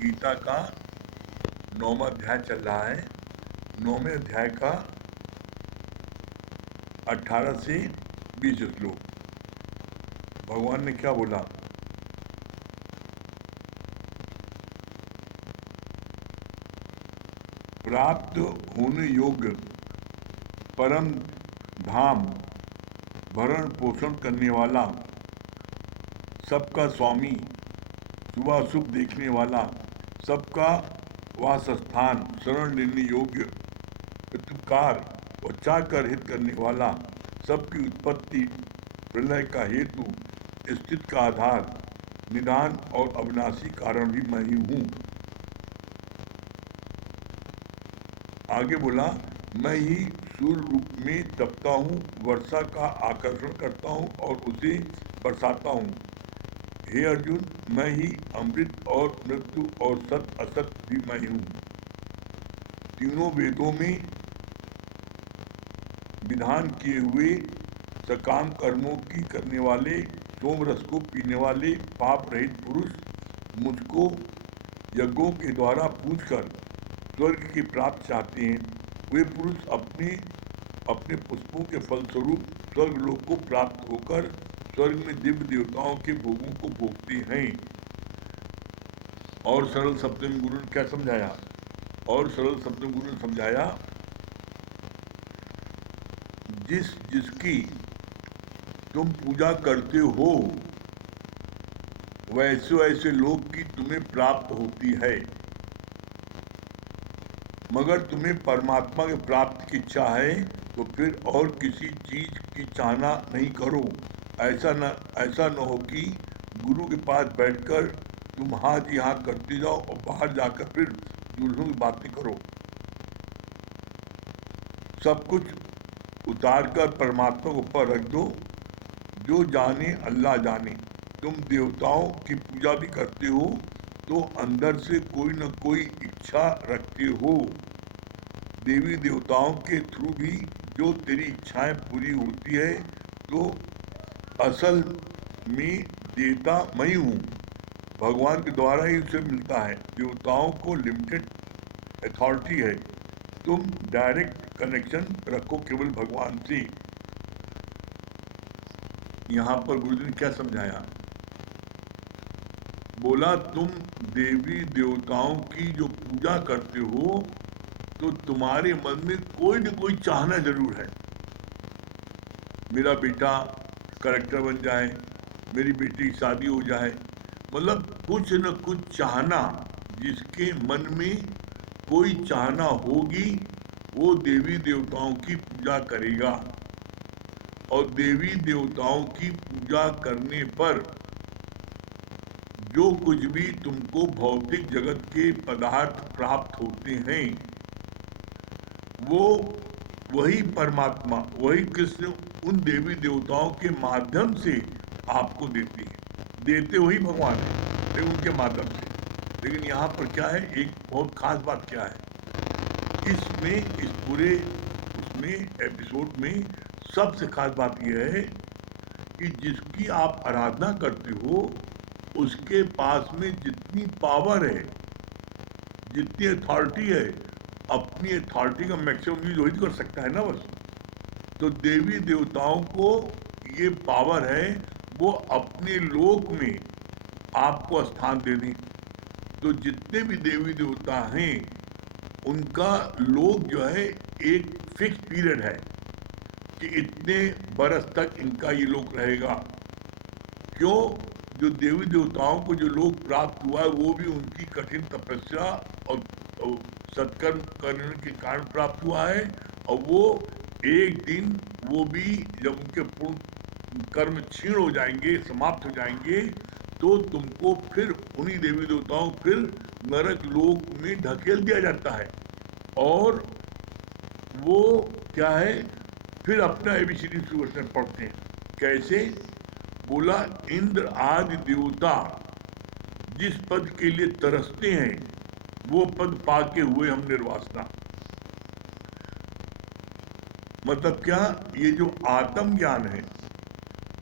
गीता का 9वां अध्याय चल रहा है। 9वें अध्याय का 18 से 20 श्लोक। भगवान ने क्या बोला? प्राप्त होने योग्य परम धाम, भरण पोषण करने वाला, सबका स्वामी, शुभाशुभ देखने वाला, सबका वासस्थान, शरण लेने योग्य, प्रत्युपकार और चाहकर हित करने वाला, सबकी उत्पत्ति प्रलय का हेतु, स्थित का आधार, निदान और अविनाशी कारण भी मैं ही हूँ। आगे बोला, मैं ही सूर्य रूप में तपता हूँ, वर्षा का आकर्षण करता हूँ और उसे बरसाता हूँ। हे अर्जुन, मैं ही अमृत और मृत्यु और सत असत भी मैं हूँ। तीनों वेदों में विधान किए हुए सकाम कर्मों की करने वाले, सोम रस को पीने वाले पाप रहित पुरुष मुझको यज्ञों के द्वारा पूजकर स्वर्ग की प्राप्त चाहते हैं। वे पुरुष अपने अपने पुष्पों के फलस्वरूप स्वर्गलोक को प्राप्त होकर स्वर्ग में दिव्य देवताओं के भोगों को भोगते हैं। और सरल शब्द में गुरु ने क्या समझाया? जिसकी तुम पूजा करते हो वैसे वैसे लोक की तुम्हें प्राप्त होती है, मगर तुम्हें परमात्मा के प्राप्ति की इच्छा है तो फिर और किसी चीज की चाहना नहीं करो। ऐसा न हो कि गुरु के पास बैठकर तुम हाँ जी हाँ करते जाओ और बाहर जाकर फिर दूसरों की बातें करो। सब कुछ उतार कर परमात्मा को ऊपर रख दो। जो जाने अल्लाह जाने। तुम देवताओं की पूजा भी करते हो तो अंदर से कोई न कोई इच्छा रखते हो। देवी देवताओं के थ्रू भी जो तेरी इच्छाएं पूरी होती है तो असल में देता मैं हूँ। भगवान के द्वारा ही उसे मिलता है। देवताओं को लिमिटेड अथॉरिटी है। तुम डायरेक्ट कनेक्शन रखो केवल भगवान से। यहाँ पर गुरुजी ने क्या समझाया? बोला, तुम देवी देवताओं की जो पूजा करते हो तो तुम्हारे मन में कोई न कोई चाहना जरूर है। मेरा बेटा कलेक्टर बन जाए, मेरी बेटी की शादी हो जाए, मतलब कुछ न कुछ चाहना। जिसके मन में कोई चाहना होगी वो देवी देवताओं की पूजा करेगा। और देवी देवताओं की पूजा करने पर जो कुछ भी तुमको भौतिक जगत के पदार्थ प्राप्त होते हैं वो वही परमात्मा, वही कृष्ण उन देवी देवताओं के माध्यम से आपको देते हैं। देते वही भगवान है लेकिन उनके माध्यम से। लेकिन यहाँ पर क्या है, एक बहुत खास बात क्या है इसमें, इस पूरे उसमें एपिसोड में सबसे खास बात यह है कि जिसकी आप आराधना करते हो उसके पास में जितनी पावर है, जितनी अथॉरिटी है, अपनी अथॉरिटी का मैक्सिमम यूज वही कर सकता है ना बस। तो देवी देवताओं को ये पावर है वो अपने लोक में आपको स्थान दे दें। तो जितने भी देवी देवता हैं उनका लोक जो है एक फिक्स पीरियड है कि इतने बरस तक इनका ये लोक रहेगा। क्यों? जो देवी देवताओं को जो लोक प्राप्त हुआ है वो भी उनकी कठिन तपस्या और सत्कर्म करने के कारण प्राप्त हुआ है। और वो एक दिन वो भी जब उनके पूर्ण कर्म क्षीण हो जाएंगे, समाप्त हो जाएंगे, तो तुमको फिर उन्हीं देवी देवताओं फिर नरक लोक में ढकेल दिया जाता है। और वो क्या है, फिर अपना ABCD सुवर्षण पढ़ते हैं। कैसे? बोला, इंद्र आदि देवता जिस पद के लिए तरसते हैं वो पद पाके हुए हम निर्वासना। मतलब क्या? ये जो आत्म ज्ञान है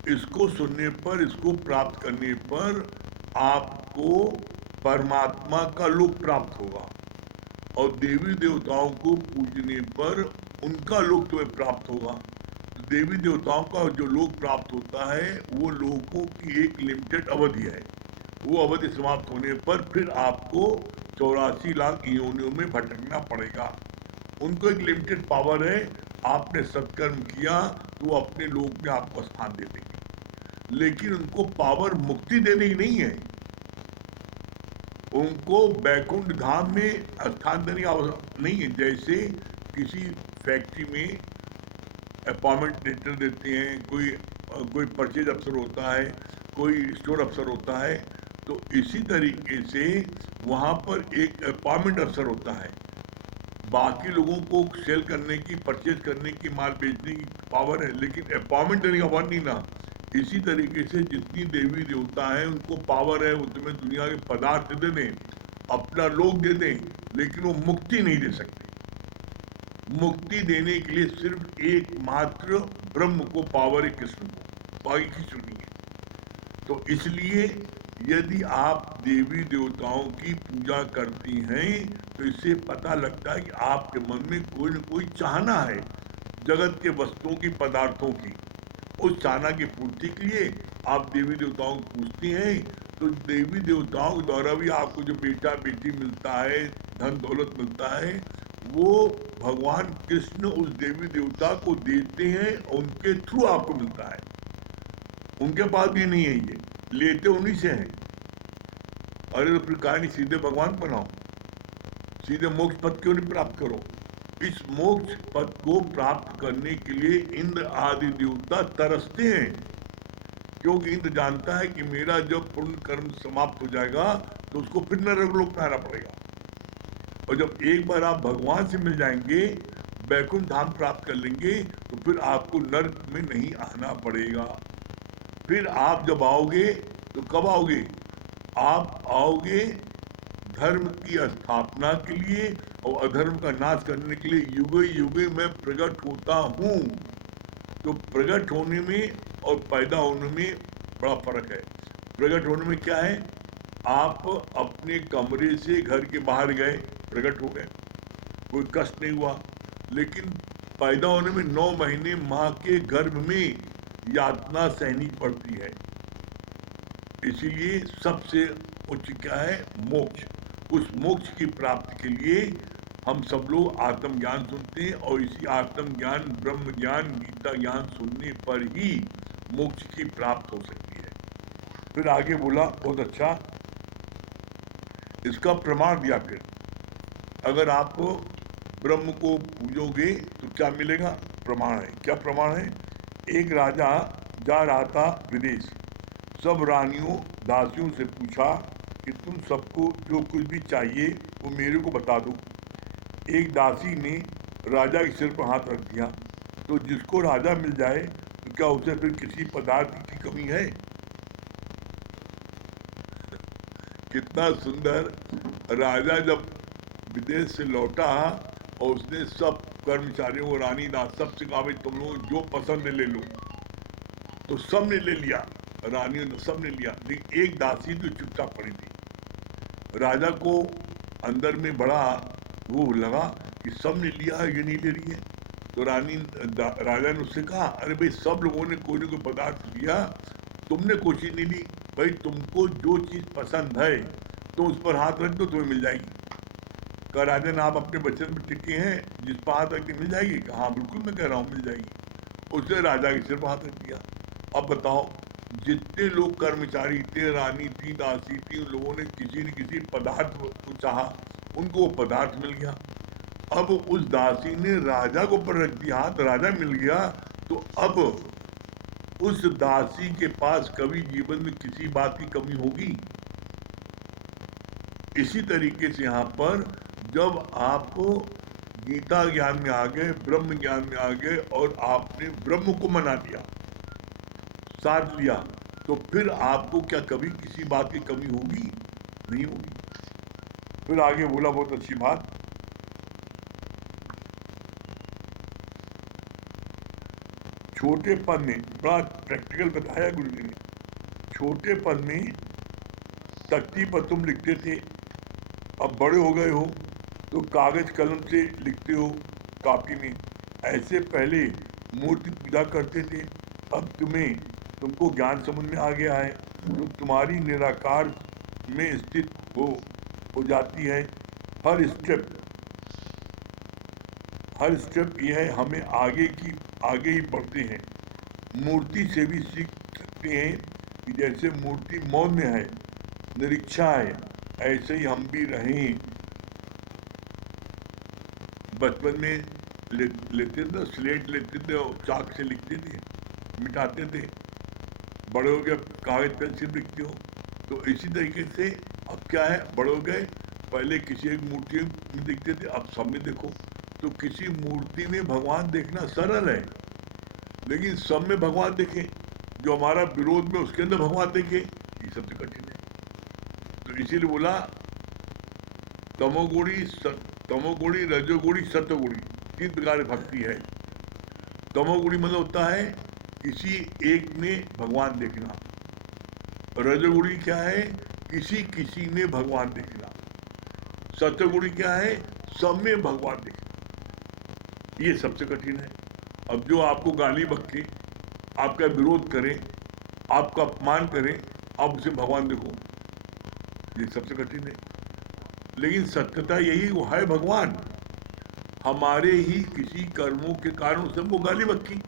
इसको सुनने पर, इसको प्राप्त करने पर आपको परमात्मा का लोक प्राप्त होगा, और देवी देवताओं को पूजने पर उनका लोक तुम्हें प्राप्त होगा। देवी देवताओं का जो लोक प्राप्त होता है वो लोगों की एक लिमिटेड अवधि है। वो अवधि समाप्त होने पर फिर आपको 84 लाख योनियों में भटकना पड़ेगा। उनको एक लिमिटेड पावर है, आपने सत्कर्म किया तो वो अपने लोक में आपको स्थान दे देंगे, लेकिन उनको पावर मुक्ति देने की नहीं है। उनको बैकुंठ धाम में स्थान देने की आवश्यकता नहीं है। जैसे किसी फैक्ट्री में अपॉइंटमेंट लेटर देते हैं, कोई परचेज अफसर होता है, कोई स्टोर अफसर होता है, तो इसी तरीके से वहाँ पर एक अपॉइंटमेंट अफसर होता है। बाकी लोगों को सेल करने की, परचेज करने की, माल बेचने की पावर है, लेकिन अपॉइंटमेंट देने का पावर नहीं ना। इसी तरीके से जितनी देवी देवता है उनको पावर है, वो तुम्हें दुनिया के पदार्थ दे दें, अपना लोक दे दें, लेकिन वो मुक्ति नहीं दे सकते। मुक्ति देने के लिए सिर्फ एकमात्र ब्रह्म को पावर है, कृष्ण को, बाकी किसी नहीं है। तो इसलिए यदि आप देवी देवताओं की पूजा करती हैं तो इससे पता लगता है कि आपके मन में कोई न कोई चाहना है जगत के वस्तुओं की, पदार्थों की। उस चाहना की पूर्ति के लिए आप देवी देवताओं को पूजती हैं। तो देवी देवताओं के द्वारा भी आपको जो बेटा बेटी मिलता है, धन दौलत मिलता है, वो भगवान कृष्ण उस देवी देवता को देते हैं और उनके थ्रू आपको मिलता है। उनके पास भी नहीं है, ये लेते उन्हीं से हैं। अरे तो फिर कहानी सीधे भगवान बनाओ, सीधे मोक्ष पद क्यों नहीं प्राप्त करो? इस मोक्ष पद को प्राप्त करने के लिए इंद्र आदि देवता तरसते हैं, क्योंकि इंद्र जानता है कि मेरा जब पुण्य कर्म समाप्त हो जाएगा तो उसको फिर नरकलोक में आना पड़ेगा। और जब एक बार आप भगवान से मिल जाएंगे, बैकुंठ धाम प्राप्त कर लेंगे, तो फिर आपको नरक में नहीं आना पड़ेगा। फिर आप जब आओगे तो कब आओगे? आप आओगे धर्म की स्थापना के लिए और अधर्म का नाश करने के लिए। युगे युगे मैं प्रकट होता हूँ। तो प्रकट होने में और पैदा होने में बड़ा फर्क है। प्रकट होने में क्या है? आप अपने कमरे से घर के बाहर गए, प्रकट हो गए, कोई कष्ट नहीं हुआ। लेकिन पैदा होने में 9 महीने माँ के गर्भ में यातना सहनी पड़ती है। इसीलिए सबसे उच्च क्या है? मोक्ष। उस मोक्ष की प्राप्ति के लिए हम सब लोग आत्मज्ञान सुनते हैं, और इसी आत्मज्ञान, ब्रह्म ज्ञान, गीता ज्ञान सुनने पर ही मोक्ष की प्राप्त हो सकती है। फिर आगे बोला, बहुत अच्छा, इसका प्रमाण दिया। फिर अगर आप ब्रह्म को पूजोगे तो क्या मिलेगा? प्रमाण है। क्या प्रमाण है? एक राजा जा रहा था विदेश, सब रानियों दासियों से पूछा कि तुम सबको जो कुछ भी चाहिए वो मेरे को बता दो। एक दासी ने राजा के सिर पर हाथ रख दिया। तो जिसको राजा मिल जाए तो क्या उसे फिर किसी पदार्थ की कमी है? कितना सुंदर! राजा जब विदेश से लौटा और उसने सब कर्मचारियों को, रानी दास सबसे कहा, भाई तुम लोग जो पसंद है ले लो। तो सब ने ले लिया, रानियों ने सब ने लिया, लेकिन एक दासी तो चुपचाप पड़ी थी। राजा को अंदर में बड़ा वो लगा कि सब ने लिया है, ये नहीं ले रही है। तो राजा ने उससे कहा, अरे भाई सब लोगों ने कोई ना कोई पदार्थ लिया, तुमने कोई चीज नहीं ली। भाई तुमको जो चीज पसंद है तो उस पर हाथ रख दो, तुम्हें मिल जाएगी। कहा राजा ने, आप अपने वचन पर टिके हैं, जिस पर हाथ रख के मिल जाएगी? कहा हाँ बिल्कुल मैं कह रहा हूँ मिल जाएगी। उसने राजा के सिर पर हाथ रख दिया। अब बताओ, जितने लोग कर्मचारी थे, रानी थी, दासी थी, उन लोगों ने किसी न किसी पदार्थ को चाहा, उनको वो पदार्थ मिल गया। अब उस दासी ने राजा को ऊपर रख दिया हाथ, राजा मिल गया। तो अब उस दासी के पास कभी जीवन में किसी बात की कमी होगी? इसी तरीके से यहाँ पर जब आप गीता ज्ञान में आ गए, ब्रह्म ज्ञान में आ गए और आपने ब्रह्म को मना लिया, साध लिया, तो फिर आपको क्या कभी किसी बात की कमी होगी? नहीं होगी। फिर आगे बोला, बहुत अच्छी बात, छोटे पद में बड़ा प्रैक्टिकल बताया गुरु जी ने। छोटे पद में तख्ती पर तुम लिखते थे, अब बड़े हो गए हो तो कागज कलम से लिखते हो कॉपी में। ऐसे पहले मूर्ति पूजा करते थे, अब तुमको ज्ञान समझ में आ गया है, तो तुम्हारी निराकार में स्थित हो जाती है। हर स्टेप यह है, हमें आगे ही बढ़ते हैं। मूर्ति से भी सीख सकते हैं कि जैसे मूर्ति मौन में है, निरीक्षा है, ऐसे ही हम भी रहें। बचपन में लेते थे, स्लेट लेते थे और चाक से लिखते थे, मिटाते थे। बड़े हो गए कागज पेंसिल लिखते हो, तो इसी तरीके से अब क्या है, बड़े हो गए, पहले किसी एक मूर्ति में देखते थे, अब सब में देखो। तो किसी मूर्ति में भगवान देखना सरल है, लेकिन सब में भगवान देखें, जो हमारा विरोध में उसके अंदर भगवान देखें, ये सबसे कठिन है। तो इसीलिए बोला तमोगुणी, रजोगुणी, सत्वगुणी, 3 प्रकार की भक्ति है। तमोगुणी मतलब होता है किसी एक में भगवान देखना। रजोगुणी क्या है, किसी में भगवान देखना। सत्वगुणी क्या है, सब में भगवान देखना। ये सबसे कठिन है। अब जो आपको गाली बक्के, आपका विरोध करे, आपका अपमान करे, आप उसे भगवान देखो, ये सबसे कठिन है। लेकिन सत्यता यही वो है, भगवान हमारे ही किसी कर्मों के कारण उसने वो गाली बक्की।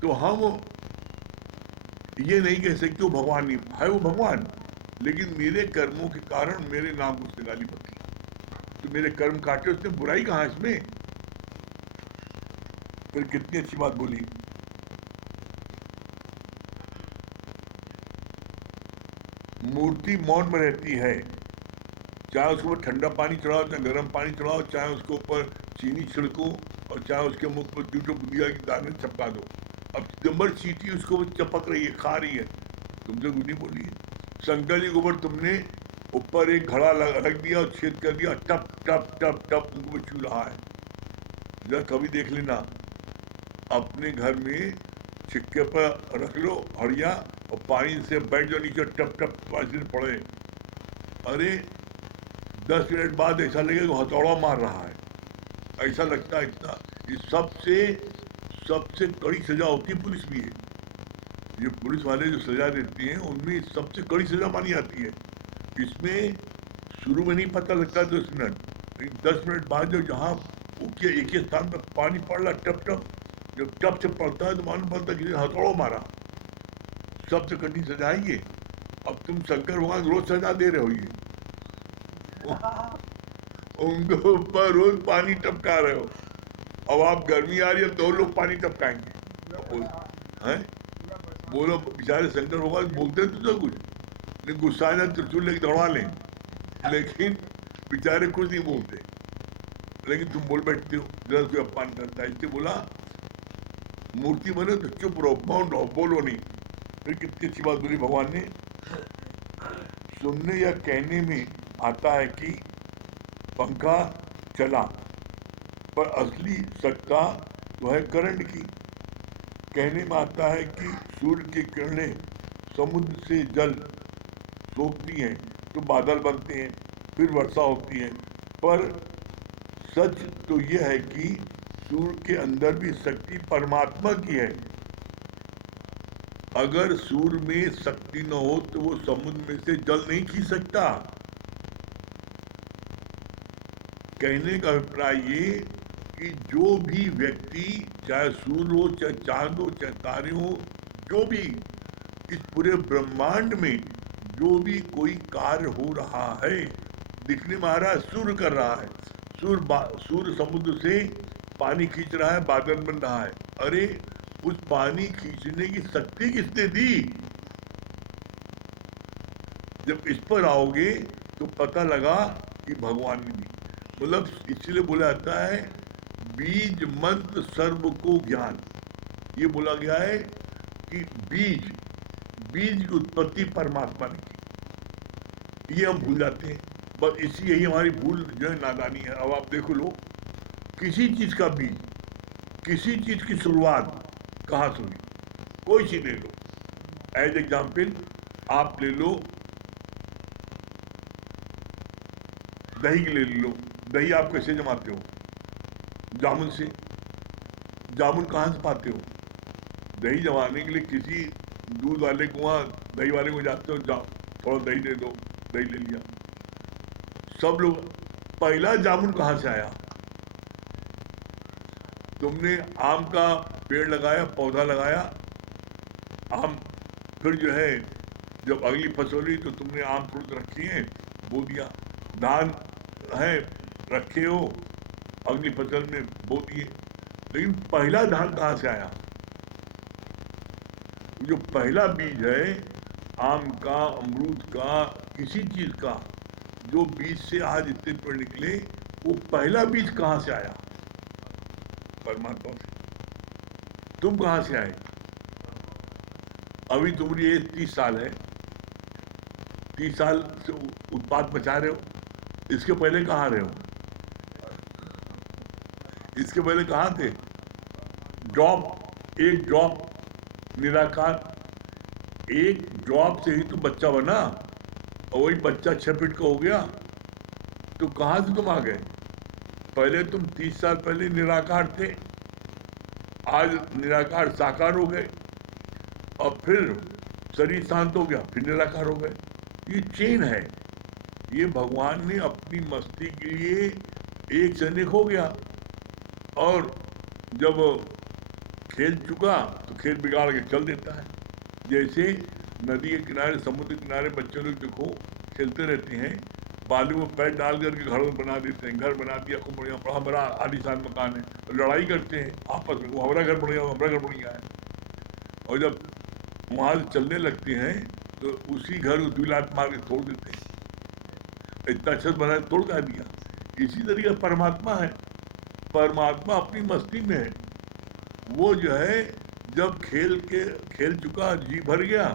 तो हम ये नहीं कह सकते वो भगवान नहीं है, वो भगवान, लेकिन मेरे कर्मों के कारण मेरे नाम को उसने गाली बक्की। तो मेरे कर्म काटे, उसने बुराई कहाँ इसमें? फिर कितनी अच्छी बात बोली। मूर्ति मौन में रहती है, चाहे उसके ऊपर ठंडा पानी चढ़ाओ, चाहे गर्म पानी चढ़ाओ, चाहे उसके ऊपर चीनी छिड़को, और चाहे उसके मुख पर टूटो बुदिया की दाने चपका दो। अब नंबर चीटी उसको चपक रही है, खा रही है, तुमसे कुछ नहीं बोली है। शंकर जी के ऊपर तुमने ऊपर एक घड़ा रख दिया और छेद कर दिया, टप टप टप टप उनको छू रहा है। जरा कभी देख लेना, अपने घर में छिक्के पर रख लो हड़िया और पानी से बैठ जाओ नीचे, टप टप पानी से पड़े, अरे 10 मिनट बाद ऐसा लगेगा हथौड़ा मार रहा है, ऐसा लगता है इतना। ये सबसे कड़ी सजा होती है पुलिस में। ये पुलिस वाले जो सजा देते हैं उनमें सबसे कड़ी सजा मानी जाती है। इसमें शुरू में नहीं पता लगता 10 मिनट, लेकिन 10 मिनट बाद जो जहाँ एक ही स्थान पर पानी पड़ रहा टप टप, जब टप से पड़ता है तो मालूम पड़ता है कि हथौड़ा मारा। सबसे कठिन सजा है ये। अब तुम शंकर भगवान रोज सजा दे रहे हो, ये उनके ऊपर रोज पानी टपका रहे हो। अब आप गर्मी आ रही है, 2 लोग पानी टपकाएंगे हैं? बोलो, बेचारे शंकर भगवान बोलते तो कुछ नहीं, गुस्सा आ जाए त्रिशूल लेके दौड़ा लें, लेकिन बेचारे कुछ नहीं बोलते, लेकिन तुम बोल बैठते हो, जरा कोई अपमान करता है। इससे बोला मूर्ति बने तो चुप रहो, मौन रहो, बोलो नहीं। फिर कितनी अच्छी बात बोली भगवान ने। सुनने या कहने में आता है कि पंखा चला, पर असली सत्ता तो है करंट की। कहने में आता है कि सूर्य की किरणें समुद्र से जल सोखती हैं तो बादल बनते हैं, फिर वर्षा होती है। पर सच तो यह है कि सूर्य के अंदर भी शक्ति परमात्मा की है। अगर सूर्य में शक्ति न हो तो वो समुद्र में से जल नहीं खींच सकता। कहने का अभिप्राय ये कि जो भी व्यक्ति, चाहे सूर्य हो, चाहे चांद हो, चाहे तारे हो, जो भी इस पूरे ब्रह्मांड में जो भी कोई कार्य हो रहा है, दिखने में आ रहा है सूर्य कर रहा है। सूर्य समुद्र से पानी खींच रहा है, बादल बन रहा है। अरे उस पानी खींचने की शक्ति किसने दी? जब इस पर आओगे तो पता लगा कि भगवान ने दी। मतलब इसलिए बोला जाता है बीज मंत्र सर्व को ज्ञान। ये बोला गया है कि बीज की उत्पत्ति परमात्मा ने की। ये हम भूल जाते हैं, बस इसी यही हमारी भूल जो है, नादानी है। अब आप देखो लो, किसी चीज का बीज, किसी चीज की शुरुआत कहाँ से हुई, कोई चीज ले लो। एज एग्जाम्पल आप ले लो, दही ले लो। दही आप कैसे जमाते हो? जामुन से। जामुन कहाँ से पाते हो? दही जमाने के लिए किसी दूध वाले को, वहाँ दही वाले को जाते हो, थोड़ा दही दे दो, दही ले लिया। सब लोग, पहला जामुन कहाँ से आया? तुमने आम का पेड़ लगाया, पौधा लगाया, आम, फिर जो है जब अगली फसल हुई तो तुमने आम फ्रूट रखी है, बो दिया। धान है रखे हो, अगली फसल में बो दिए। लेकिन पहला धान कहाँ से आया? जो पहला बीज है आम का, अमरूद का, किसी चीज का, जो बीज से आज इतने पेड़ निकले, वो पहला बीज कहाँ से आया? परमात्मा से। तुम कहाँ से आए? अभी तुम्हारी एज 30 साल है, 30 साल से उत्पाद बचा रहे हो। इसके पहले कहाँ रहे हो? इसके पहले कहाँ थे? जॉब, एक जॉब, निराकार, एक जॉब से ही तो बच्चा बना, और वही बच्चा 6 फीट का हो गया। तो कहाँ से तुम आ गए? पहले तुम 30 साल पहले निराकार थे, आज निराकार साकार हो गए, और फिर शरीर शांत हो गया, फिर निराकार हो गए। ये चेन है। ये भगवान ने अपनी मस्ती के लिए एक सैनिक हो गया, और जब खेल चुका तो खेल बिगाड़ के चल देता है। जैसे नदी के किनारे, समुद्र के किनारे बच्चे लोग देखो खेलते रहते हैं, बालू में पैर डाल करके घर बना देते हैं। घर बना दिया, खूब बढ़िया, बड़ा बड़ा आलीशान मकान है, लड़ाई करते हैं आपस में, वो हमारा घर बढ़िया, हमारा घर बढ़िया है। और जब वहां से चलने लगते हैं तो उसी घर को 2 लात मार के तोड़ देते हैं। इतना अच्छा बना तोड़ कर दिया। इसी तरीके परमात्मा है। परमात्मा अपनी मस्ती में है। वो जो है जब खेल चुका, जी भर गया,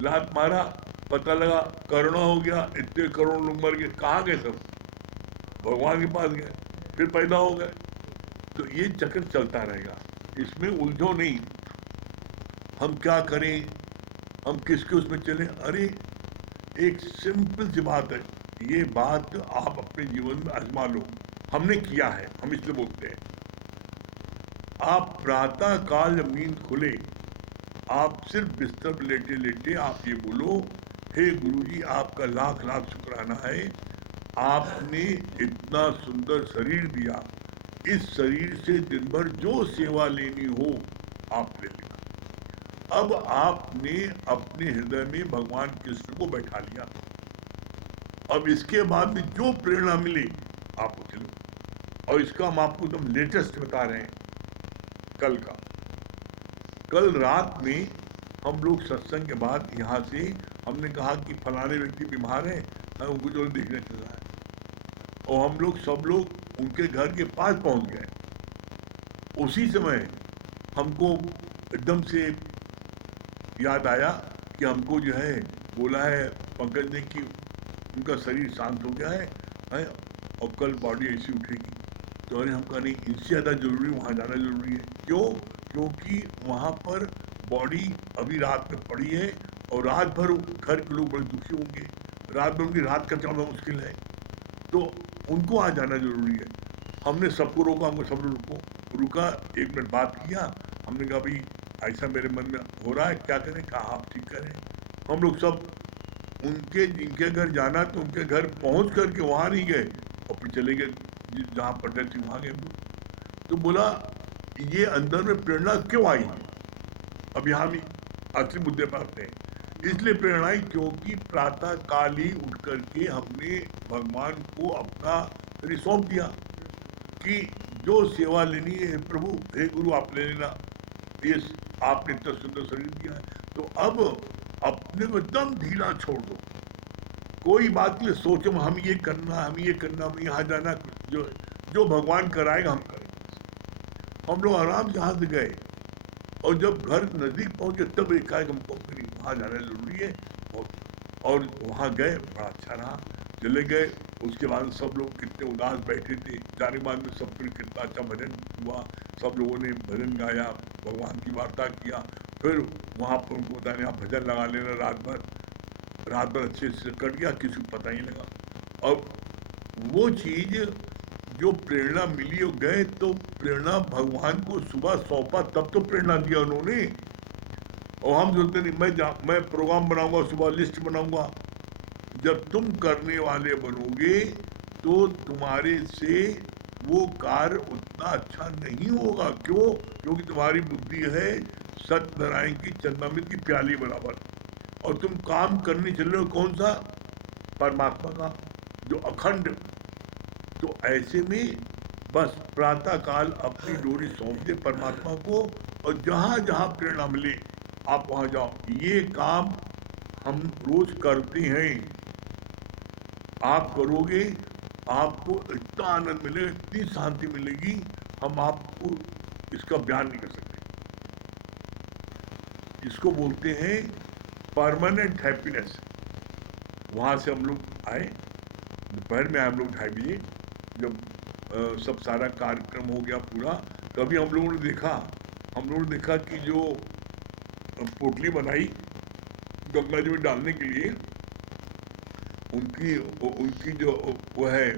लात मारा, पता लगा करोड़ों हो गया, इतने करोड़ लोग मर गए, कहाँ गए सब? भगवान के पास गए, फिर पैदा हो गए। तो ये चक्र चलता रहेगा, इसमें उलझो नहीं। हम क्या करें, हम किसके उसमें चलें? अरे एक सिंपल सी बात है, ये बात आप अपने जीवन में आजमा लो। हमने किया है, हम इसलिए बोलते हैं। आप प्रातः काल जब नींद खुले, आप सिर्फ बिस्तर पर लेटे लेटे आप ये बोलो, हे गुरुजी आपका लाख लाख शुक्राना है, आपने इतना सुंदर शरीर दिया, इस शरीर से दिन भर जो सेवा लेनी हो आप ले लेना। अब आपने अपने हृदय में भगवान कृष्ण को बैठा लिया। अब इसके बाद में जो प्रेरणा मिले आप उसे लो। और इसका हम आपको एकदम लेटेस्ट बता रहे हैं, कल का। कल रात में हम लोग सत्संग के बाद यहाँ से हमने कहा कि फलाने व्यक्ति बीमार है, उनको जो देखने चल रहा है, और हम लोग सब लोग उनके घर के पास पहुंच गए। उसी समय हमको एकदम से याद आया कि हमको जो है बोला है पंकज ने कि उनका शरीर शांत हो गया है और कल बॉडी ऐसी उठेगी। तो अरे हम कहा नहीं, इससे ज़्यादा जरूरी वहाँ जाना जरूरी है। क्यों? क्योंकि वहाँ पर बॉडी अभी रात में पड़ी है, और रात भर घर के लोग बड़े दुखी होंगे, रात भर उनकी रात कटवाना मुश्किल है, तो उनको आ जाना जरूरी है। हमने सबको रोका, हमको सब रुका, 1 मिनट बात किया। हमने कहा भाई ऐसा मेरे मन में हो रहा है, क्या करें? कहा आप ठीक करें। हम लोग सब जिनके घर जाना तो उनके घर पहुंच करके वहाँ नहीं गए, और फिर चले गए जहाँ पंडित थी वहाँ गए। तो बोला ये अंदर में प्रेरणा क्यों आई? अब यहाँ भी असली मुद्दे पर आते हैं। इसलिए प्रेरणा आई क्योंकि प्रातः काल ही उठ करके हमने भगवान को अपना सौंप दिया कि जो सेवा लेनी है प्रभु, हे गुरु आप ले लेना, ये आपने इतना सुंदर शरीर दिया है। तो अब अपने को एकदम ढीला छोड़ दो, कोई बात नहीं सोचो हम ये करना, हम यहाँ जाना, जो भगवान कराएगा हम करेंगे। हम लोग आराम से यहाँ से गए, और जब घर नजदीक पहुंचे तब एक हमको वहाँ जाना जरूरी है, और वहाँ गए, बड़ा अच्छा रहा। चले गए, उसके बाद सब लोग कितने उदास बैठे थे, जाने के बाद में सब फिर कितना अच्छा भजन हुआ, सब लोगों ने भजन गाया, भगवान की वार्ता किया। फिर वहाँ पर उनको बताने आप भजन लगा लेना रात भर, रात भर अच्छे से कट गया, किसी को पता ही नहीं लगा। और वो चीज जो प्रेरणा मिली और गए, तो प्रेरणा भगवान को सुबह सौंपा, तब तो प्रेरणा दिया उन्होंने। और हम सोचते नहीं मैं प्रोग्राम बनाऊंगा, सुबह लिस्ट बनाऊंगा। जब तुम करने वाले बनोगे तो तुम्हारे से वो कार्य उतना अच्छा नहीं होगा। क्यों? क्योंकि तुम्हारी बुद्धि है सत्यनारायण की चंद्रामृत की प्याली बराबर, और तुम काम करने चल रहे हो कौन सा? परमात्मा का, जो अखंड। तो ऐसे में बस प्रातः काल अपनी डोरी सौंप दे परमात्मा को, और जहां जहां प्रेरणा मिले आप वहां जाओ। ये काम हम रोज करते हैं, आप करोगे, आपको इतना आनंद मिलेगा, इतनी शांति मिलेगी, हम आपको इसका बयान नहीं कर सकते। इसको बोलते हैं परमानेंट हैप्पीनेस। वहां से हम लोग आए, दोपहर में आए हम लोग 2:30 बजे, जब सब सारा कार्यक्रम हो गया पूरा। तभी हम लोगों ने देखा कि जो पोटली बनाई गंगा जी में डालने के लिए, उनकी जो वो है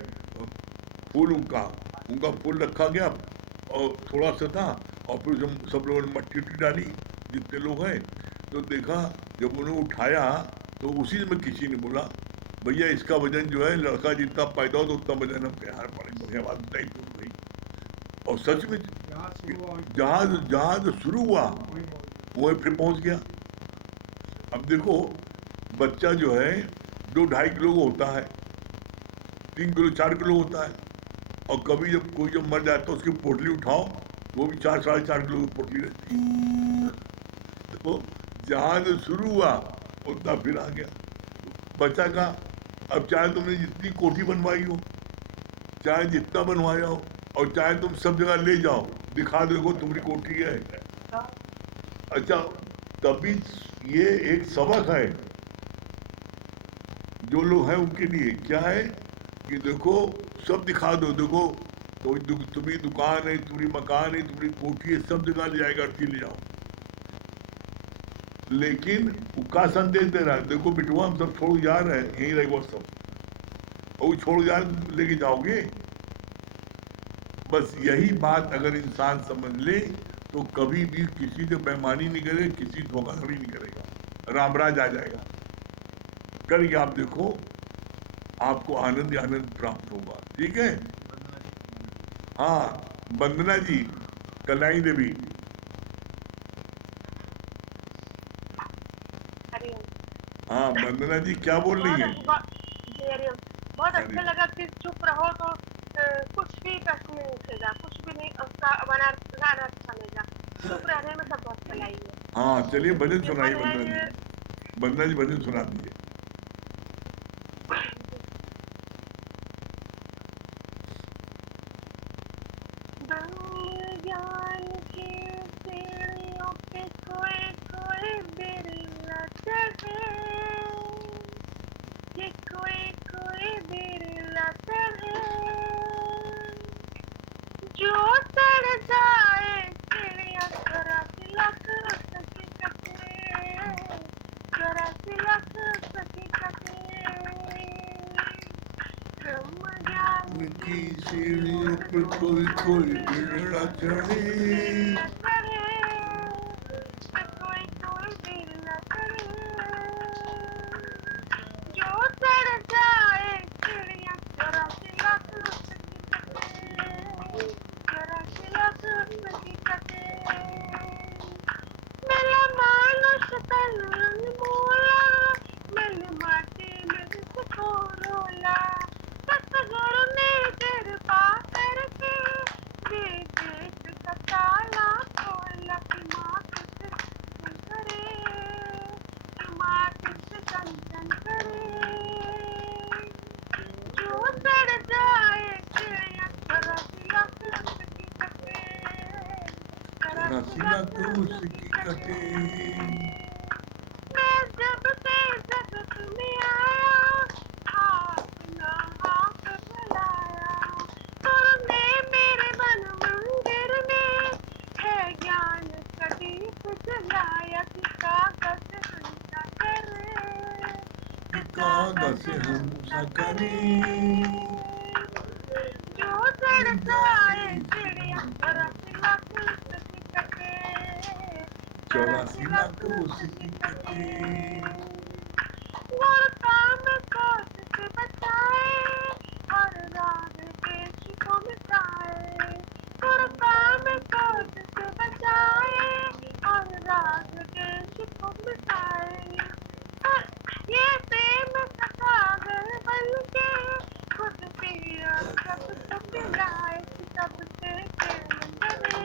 फूल, उनका फूल रखा गया और थोड़ा सा था, और फिर सब लोगों ने मट्टी उट्टी डाली जितने लोग हैं। तो देखा जब उन्हें उठाया तो उसी में किसी ने बोला, भैया इसका वजन जो है लड़का जितना पैदा हो तो उतना वजन हम यार बड़ी बढ़िया बात बताई तो भाई। और सच में जहाज शुरू हुआ वो फिर पहुंच गया। अब देखो बच्चा जो है 2-2.5 किलो होता है, 3 किलो 4 किलो होता है, और कभी जब कोई जब मर जाता है उसकी पोटली उठाओ वो भी 4-4.5 किलो की पोटली रहती है। तो जहां से शुरू हुआ उतना फिर आ गया बच्चा का। अब चाहे तुमने जितनी कोठी बनवाई हो, चाहे जितना बनवाया हो, और चाहे तुम सब जगह ले जाओ, दिखा देखो तुम्हारी कोठी है। अच्छा, तभी ये एक सबक है जो लोग हैं उनके लिए। क्या है कि देखो सब दिखा दो, देखो तुम्हारी दुकान है, तुम्हारी मकान है, तुम्हारी कोठी है, सब जगह ले जाएगा, अर्थी ले जाओ। लेकिन उसका संदेश दे रहा है, देखो बिटुआ हम सब छोड़ जा रहे हैं, यहीं रहेगा सब, और छोड़ जा लेके जाओगे। बस यही बात अगर इंसान समझ ले तो कभी भी किसी से बेईमानी नहीं करेगा, किसी धोखाधड़ी नहीं करेगा, रामराज आ जाएगा। करके आप देखो, आपको आनंद आनंद प्राप्त होगा। ठीक है? हाँ, वंदना जी, कल्याणी देवी। हाँ वंदना जी क्या बोल रही है? बहुत अच्छा लगा कि चुप रहो तो कुछ भी प्रश्न नहीं उठेगा, कुछ भी नहीं, उसका गाना अच्छा लगा। चुप रहने में सब बहुत भलाई है। हाँ चलिए भजन सुनाइए वंदना जी भजन सुना दीजिए। ज्ञान की सीढ़ियों पे कोई बिरला चढ़े, कि कोई बिरला चढ़े, जो चढ़ जाए चिड़िया जरा सी लख सकी कटे, जरा सी लख सकी कटे। ब्रह्म ज्ञान की सीढ़ियों पर कोई बिरला चढ़े, कोई बिरला चढ़े, जो चढ़ जाए चिड़िया जरा सी लख सकी कटे, जरा सी लख सकी कटे। मेरा मानुष तन अनमोला, मिल माटी में सुखो रोला, सतगुरु ने कृपा करके विदेश का ताला खोला, कि माँ कुछ करे, कि माँ कुछ कंचन करे, जो चढ़ जाए चिड़िया जरा सी लख सकी कटे, जरा सी लख सकी कटे। मैं जब से जगत में आया, अपना हाथ बुलाया, तुमने मेरे मन मंदिर में है ज्ञान का दीप जलाया, कि कागज हंसा करे, न करे। जो चढ़ जाए चिड़िया 84 लाख उसकी कटे, 84 लाख उसकी कटे। और काम कोशिश बचाए और राग के शिको मिटाए, और काम कोशिश बचाए और राग के शिको मिटाए। ये प्रेम का सागर बन के खुद पिया सबको पिलाए, सबसे प्रेम करे,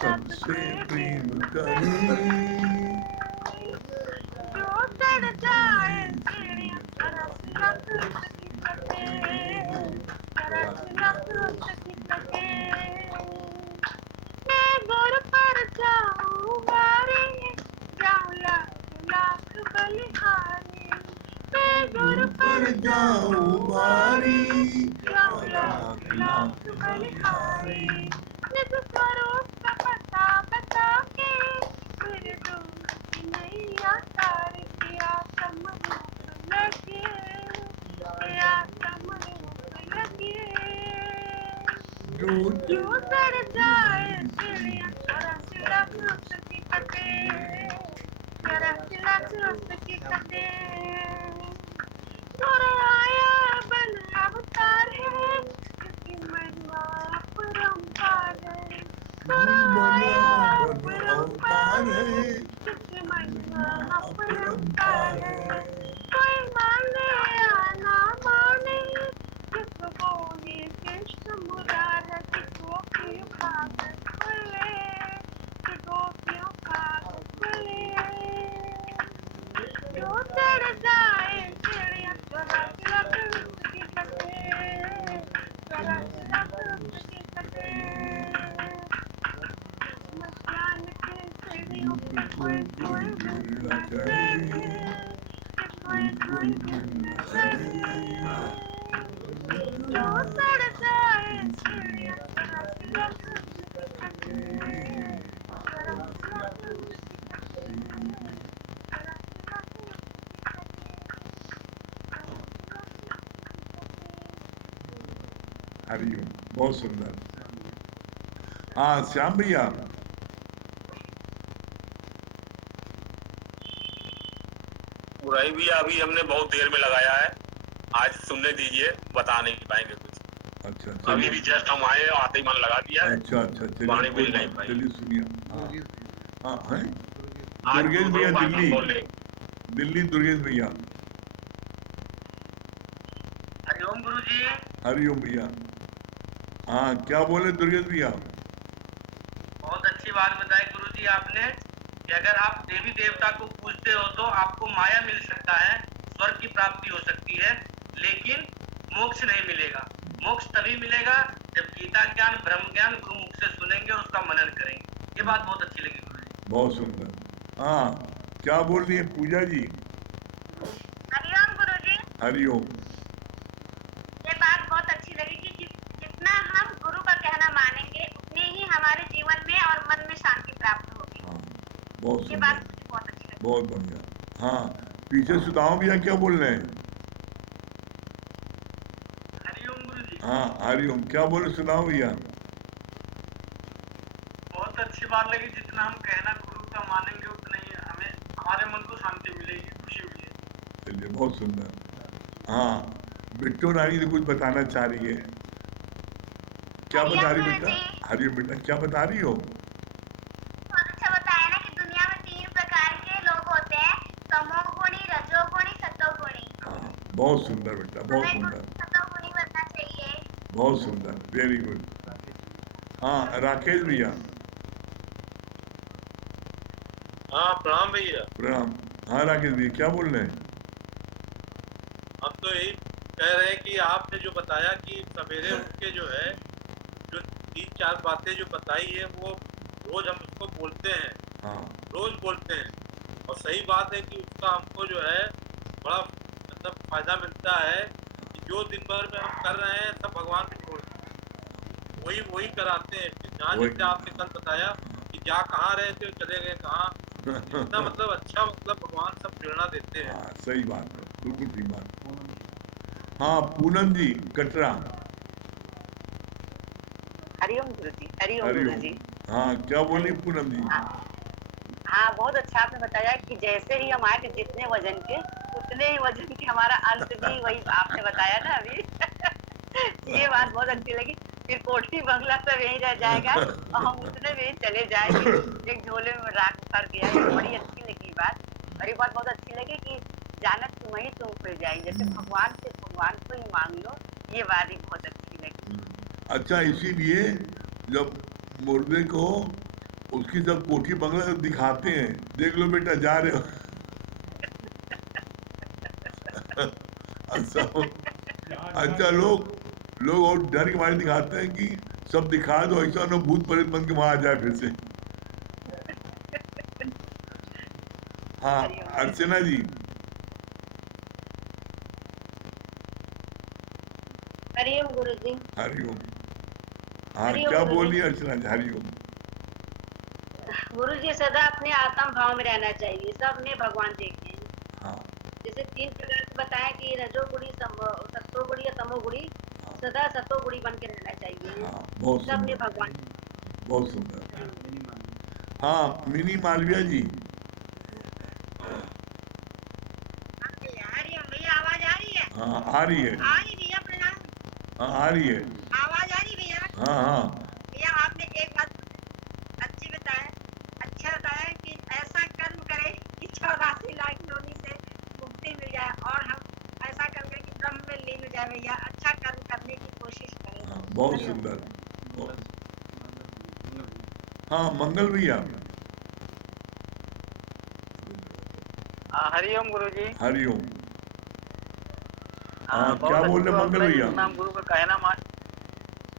सबसे प्रेम करे। जो चढ़ जाए चिड़िया 84 लाख उसकी कटे, 84 लाख उसकी कटे। मैं गुर पर जाऊं वारे, जाऊं लाख लाख बलिहारी, मैं गुर पर जाऊं वारी, जाऊं लाख लाख बलिहारी। निज स्वरूप का पता बता के फिर दूर की नैया तार किया समरूप लगे, किया समरूप लगे। जो चढ़ जाए चिड़िया 84 लाख उसकी कटे, 84 लाख उसकी कटे। सुर आया बन अवतार है, जिसकी महिमा अपरंपार है। सुर आया अपरंपार है, जिसकी महिमा अपरंपार है। कोई माने या ना माने, जिसको ये कृष्ण मुरार, जिसको क्यों कागज खुले, जिसको क्यों कागज खुले। जो चढ़ जाए चिड़िया 84 लाख उसकी कटे, 84 लाख उसकी कटे। मचान के सीढ़ियों पे कोई कोई मिलना चढ़े, कोई कोई मिलना चढ़े। जो चढ़ जाए चिड़िया 84 लाख उसकी कटे, 84 लाख उसकी कटे। हरिओम, बहुत सुंदर। हाँ श्याम भैया, बुराई भी अभी हमने बहुत देर में लगाया है, आज सुनने दीजिए, बता नहीं पाएंगे कुछ। अच्छा अभी चलिए। भी जस्ट हम आए, आते ही मन लगा दिया है। अच्छा अच्छा वाणी चलिए, बोल नहीं पाई। चलिए सुनिए। हाँ हैं आज दुर्गेश भैया, बात दिल्ली बोल रहे। दिल्ली दुर्गेश भैया। हरिओम गुरु जी। हरिओम भैया। हाँ क्या बोले दुर्गेश भैया? बहुत अच्छी बात बताई गुरु जी आपने कि अगर आप देवी देवता को पूजते हो तो आपको माया मिल सकता है, स्वर्ग की प्राप्ति हो सकती है, लेकिन मोक्ष नहीं मिलेगा। मोक्ष तभी मिलेगा जब गीता ज्ञान ब्रह्म ज्ञान गुरु मुख से सुनेंगे और उसका मनन करेंगे। ये बात बहुत अच्छी लगी गुरु जी। बहुत सुंदर। हाँ क्या बोल रही है पूजा जी? हरिओम गुरुजी। हरिओम। ये बात बहुत अच्छी लगी कि जितना हम गुरु का कहना मानेंगे उतने ही हमारे जीवन में और मन में शांति प्राप्त होगी। हाँ बहुत ये सुंदर, बात मुझे बहुत अच्छी लगी। बहुत बढ़िया। हाँ पीछे सुदामा भैया क्या बोल रहे हैं? हरिओम गुरु जी। हाँ हरिओम, क्या बोले सुदामा भैया? बहुत अच्छी बात लगी, जितना हम कहना गुरु का मानेंगे उतना ही हमें हमारे मन को शांति मिलेगी, खुशी मिलेगी। चलिए बहुत सुंदर। हाँ बिट्टू रानी तो कुछ बताना चाह रही है, क्या बता रही बेटा? हरिओम बेटा, क्या बता रही हो? बहुत अच्छा बताया ना कि दुनिया में 3 प्रकार के लोग होते हैं, तमोगुणी, रजोगुणी, सतोगुणी। हाँ बहुत सुंदर बेटा, बहुत हमें सुंदर, सतोगुणी बनना चाहिए। बहुत सुंदर, वेरी गुड। हाँ राकेश भैया। हाँ प्रणाम भैया। प्रणाम। हाँ राकेश भैया क्या बोल रहे हैं? हम तो यही कह रहे हैं कि आपने जो बताया कि सवेरे उठ के जो है जो 3-4 बातें जो बताई है वो रोज हम उसको बोलते हैं, हाँ रोज बोलते हैं, और सही बात है कि उसका हमको जो है बड़ा मतलब फायदा मिलता है कि जो दिन भर में हम कर रहे हैं सब भगवान पे छोड़ वही वही कराते हैं। फिर जहाँ वही। जैसे आपने कल बताया कि जा कहाँ रहे थे चले गए कहाँ, इतना मतलब अच्छा मतलब भगवान सब प्रेरणा देते हैं। हाँ सही बात है, बिल्कुल ठीक बात। हाँ पूनम जी कटरा। हरिओम गुरु जी, हरिओम गुरु हरिओम। जी। हाँ क्या बोली हरिओम। पूनम जी? हाँ, हाँ, बहुत अच्छा आपने बताया कि जैसे ही हम आए थे जितने वजन के, उतने ही वजन के हमारा अंत भी वही आपने बताया ना अभी। ये बात बहुत अच्छी लगी। फिर कोठी बंगला सब यहीं रह जाएगा और हम उतने में ही चले जाएंगे, एक झोले में राख भर के आएंगे। बड़ी अच्छी लगी बात। और ये बात बहुत अच्छी लगी कि जानत तुम ही तुम पे जाई, जैसे भगवान से भगवान को ही मांग लो। ये बात ही बहुत अच्छी लगी। अच्छा इसीलिए जब मुर्दे को उसकी जब कोठी बंगला दिखाते हैं, देख लो बेटा जा रहे हो। अच्छा अच्छा लोग और डर के मारे दिखाते हैं कि सब दिखा दो, ऐसा ना भूत प्रेत बन के वहां आ जाए फिर से। हाँ अर्चना जी। हरिओम गुरु जी। हरिओम। हाँ हरिओम क्या गुरु बोल जी। रही है अर्चना जी? हरिओम। गुरु जी सदा अपने आत्म भाव में रहना चाहिए, सब में भगवान देखे हैं। हाँ जैसे 3 प्रकार से बताया कि रजोगुणी, सत्वगुणी या तमोगुणी, हाँ सदा सतोगुणी बन के रहना चाहिए। हाँ बहुत सब में सुंदर, भगवान। बहुत सुंदर। हरिओम। हाँ मिनी मालविया जी। हरिओम भैया, आवाज आ रही है? हाँ आ रही है। आ रही भैया, प्रणाम। हाँ आ रही है। आवाज आ रही भैया? हाँ हाँ भैया आपने एक बात अच्छी बताया, अच्छा बताया कि ऐसा कर्म करें कि 84 लाख योनि से मुक्ति मिल जाए और हम ऐसा कर्म करें कि ब्रह्म में लीन हो जाए। भैया अच्छा कर्म करने की कोशिश करें। हाँ बहुत हरिओम। सुंदर। हाँ मंगल भैया। हरिओम गुरु जी। हरिओम। हाँ क्या बहुत बोल अच्छी रहे बात मंगल बताई। भैया? जितना हम गुरु का कहना मान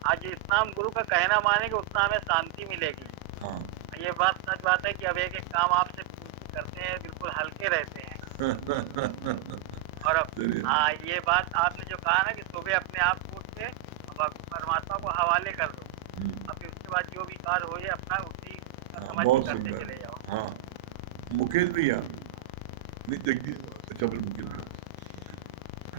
आज जितना हम गुरु का कहना मानेंगे उतना हमें शांति मिलेगी। हाँ ये बात सच बात है कि अब एक एक काम आपसे करते हैं बिल्कुल हल्के रहते हैं। और अब चलिए। हाँ, ये बात आपने जो कहा ना कि सुबह अपने आप को उठ के परमात्मा को हवाले कर दो, अब फिर उसके बाद जो भी कार्य हो जाए अपना उसी का हाँ समझ बहुत करते सुंदर। चले जाओ। हाँ मुकेश भैया। नहीं जगदीश, अच्छा बोल मुकेश भैया।